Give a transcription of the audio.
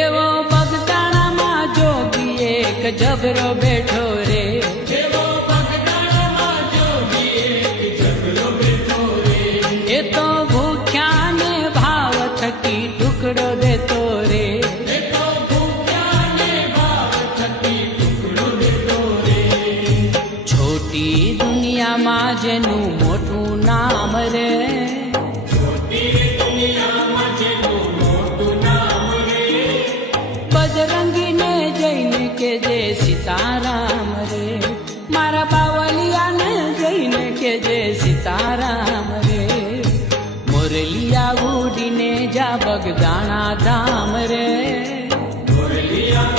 એવો બગદાણામાં જોગી એક જબરો બેઠો રે, એવો બગદાણામાં જોગી એક જબરો બેઠો રે, એ તો ભૂખ્યા ને ભાવ થકી ટુકડો દેતો રે, એ તો ભૂખ્યા ને ભાવ થકી ટુકડો દેતો રે. છોટી દુનિયામાં જેનું મોટું નામ રે, છોટી દુનિયામાં જેનું મોટું નામ રે, બજરંગીને જઈને કે જે સીતારામ રે, મારા બાવલિયાને જઈને કે જે સીતારામ રે, મોરલિયા ઉડીને જા બગદાણા ધામ રે, મોરલિયા